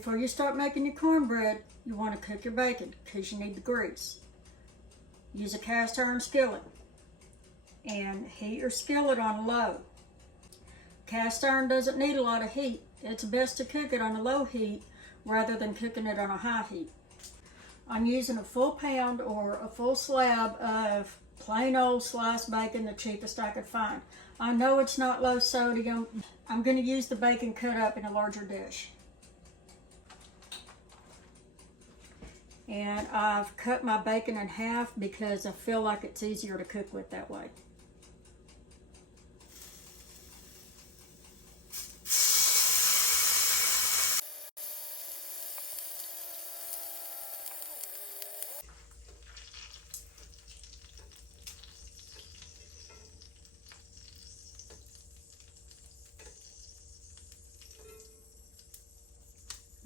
Before you start making your cornbread, you want to cook your bacon because you need the grease. Use a cast iron skillet and heat your skillet on low. Cast iron doesn't need a lot of heat. It's best to cook it on a low heat rather than cooking it on a high heat. I'm using a full pound or a full slab of plain old sliced bacon, the cheapest I could find. I know it's not low sodium. I'm going to use the bacon cut up in a larger dish. And I've cut my bacon in half because I feel like it's easier to cook with that way.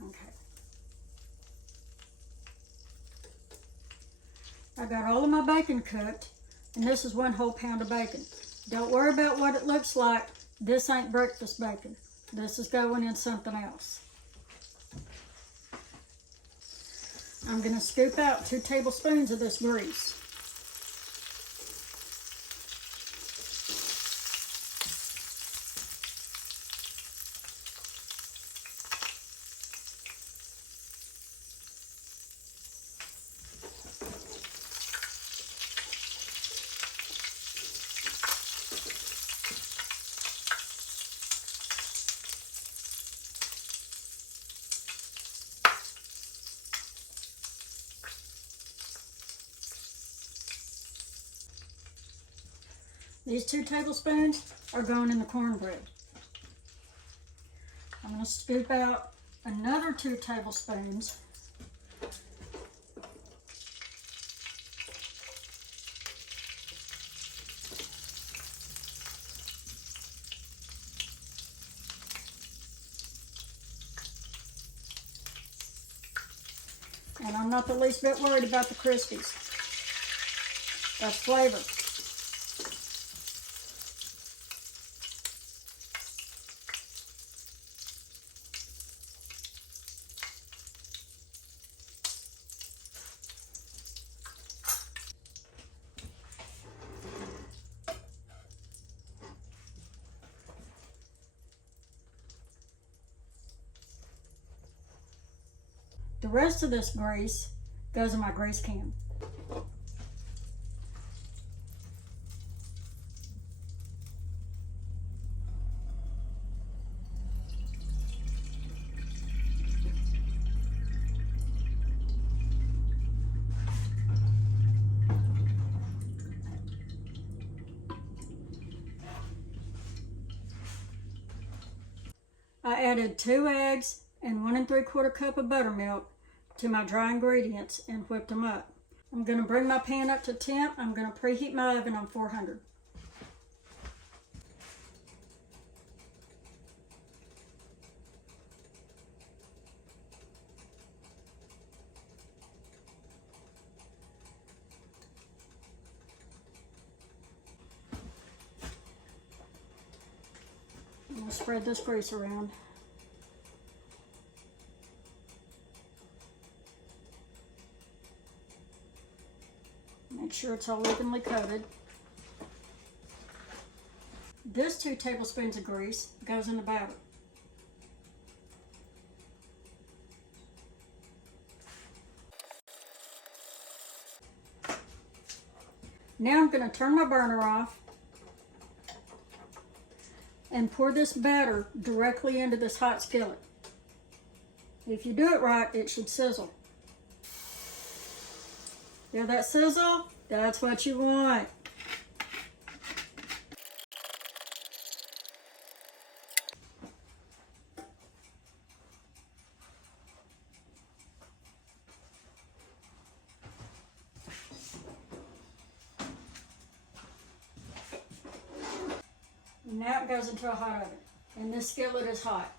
Okay. I got all of my bacon cooked, and this is 1 whole pound of bacon. Don't worry about what it looks like. This ain't breakfast bacon. This is going in something else. I'm going to scoop out 2 tablespoons of this grease. These 2 tablespoons are going in the cornbread. I'm going to scoop out another 2 tablespoons. And I'm not the least bit worried about the crispies. That's flavor. The rest of this grease goes in my grease can. I added 2 eggs and 1 3/4 cup of buttermilk to my dry ingredients and whipped them up. I'm going to bring my pan up to temp. I'm going to preheat my oven on 400. I'm going to spread this grease around. Make sure it's all evenly coated. This 2 tablespoons of grease goes in the batter. Now I'm going to turn my burner off and pour this batter directly into this hot skillet. If you do it right, it should sizzle. Hear that sizzle? That's what you want. And now it goes into a hot oven. And this skillet is hot.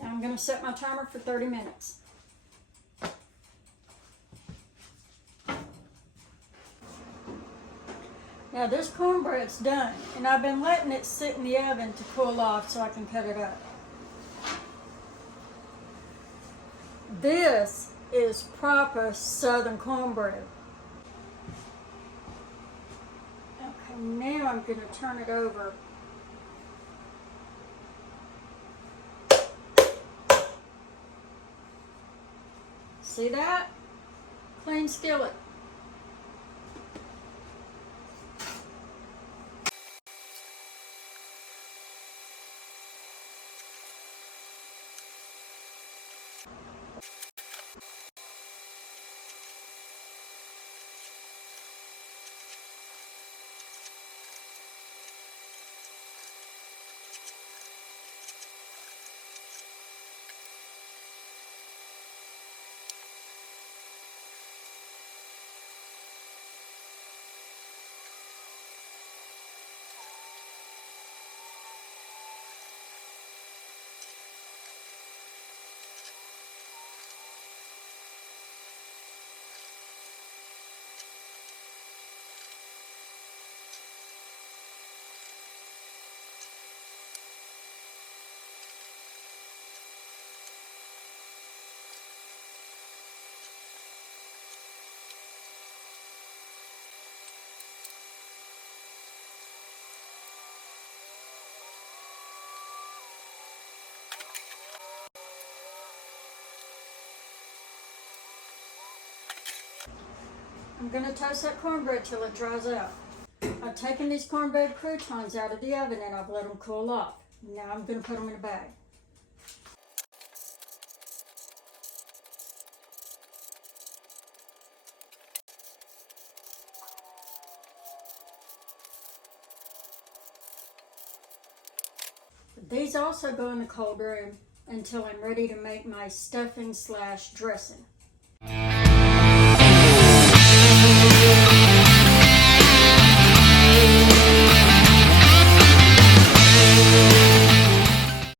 Now I'm going to set my timer for 30 minutes. Now this cornbread's done, and I've been letting it sit in the oven to cool off so I can cut it up. This is proper Southern cornbread. Okay, now I'm going to turn it over. See that? Clean skillet. I'm going to toast that cornbread till it dries out. I've taken these cornbread croutons out of the oven and I've let them cool off. Now I'm going to put them in a bag. These also go in the cold room until I'm ready to make my stuffing / dressing.